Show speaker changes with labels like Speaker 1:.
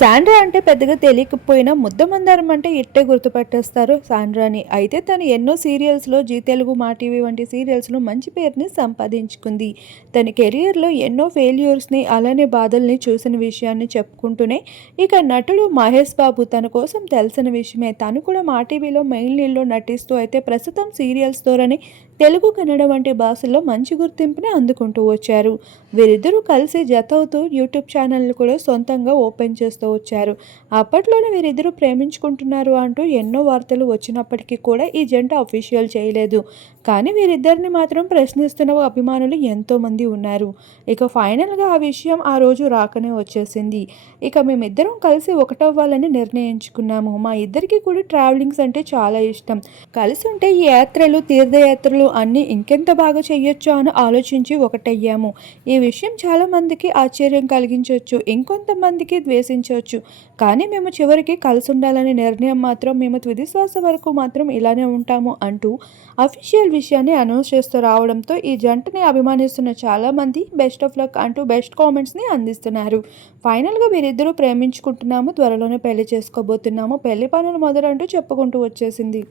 Speaker 1: Sandra అంటే పెద్దగా తెలియకపోయినా ముద్దమందారం అంటే ఇట్టే గుర్తుపట్టేస్తారు. సాండ్రాని అయితే తను ఎన్నో సీరియల్స్లో జీ తెలుగు మా టీవీ వంటి సీరియల్స్లో మంచి పేరుని సంపాదించుకుంది. తన కెరియర్లో ఎన్నో ఫెయిల్యూర్స్ని అలానే బాధల్ని చూసిన విషయాన్ని చెప్పుకుంటూనే ఇక నటుడు మహేష్ బాబు తన కోసం తెలిసిన విషయమే. తను కూడా మా టీవీలో మెయిన్ లీడ్లో నటిస్తూ అయితే ప్రస్తుతం సీరియల్స్ ద్వారానే తెలుగు కన్నడ వంటి భాషల్లో మంచి గుర్తింపుని అందుకుంటూ వచ్చారు. వీరిద్దరూ కలిసి జత అవుతూ యూట్యూబ్ ఛానల్ని కూడా సొంతంగా ఓపెన్ చేస్తూ వచ్చారు. అప్పట్లోనే వీరిద్దరూ ప్రేమించుకుంటున్నారు అంటూ ఎన్నో వార్తలు వచ్చినప్పటికీ కూడా ఈ జంట అఫీషియల్ చేయలేదు. కానీ వీరిద్దరిని మాత్రం ప్రశ్నిస్తున్న అభిమానులు ఎంతోమంది ఉన్నారు. ఇక ఫైనల్గా ఆ విషయం ఆ రోజు రాకనే వచ్చేసింది. ఇక మేమిద్దరం కలిసి ఒకటవ్వాలని నిర్ణయించుకున్నాము. మా ఇద్దరికి కూడా ట్రావెలింగ్స్ అంటే చాలా ఇష్టం. కలిసి ఉంటే ఈ యాత్రలు తీర్థయాత్రలు అన్నీ ఇంకెంత బాగా చేయొచ్చు అని ఆలోచించి ఒకటయ్యాము. ఈ విషయం చాలామందికి ఆశ్చర్యం కలిగించవచ్చు ఇంకొంతమందికి ద్వేషించవచ్చు కానీ మేము చివరికి కలిసి ఉండాలనే నిర్ణయం మాత్రం మేము తుది శ్వాస వరకు మాత్రం ఇలానే ఉంటాము అంటూ అఫీషియల్ విషయాన్ని అనౌన్స్ చేస్తూ రావడంతో ఈ జంటని అభిమానిస్తున్న చాలామంది బెస్ట్ ఆఫ్ లక్ అంటూ బెస్ట్ కామెంట్స్ని అందిస్తున్నారు. ఫైనల్గా వీరిద్దరూ ప్రేమించుకుంటున్నాము త్వరలోనే పెళ్ళి చేసుకోబోతున్నాము పెళ్ళి పనులు మొదలంటూ చెప్పుకుంటూ వచ్చేసింది.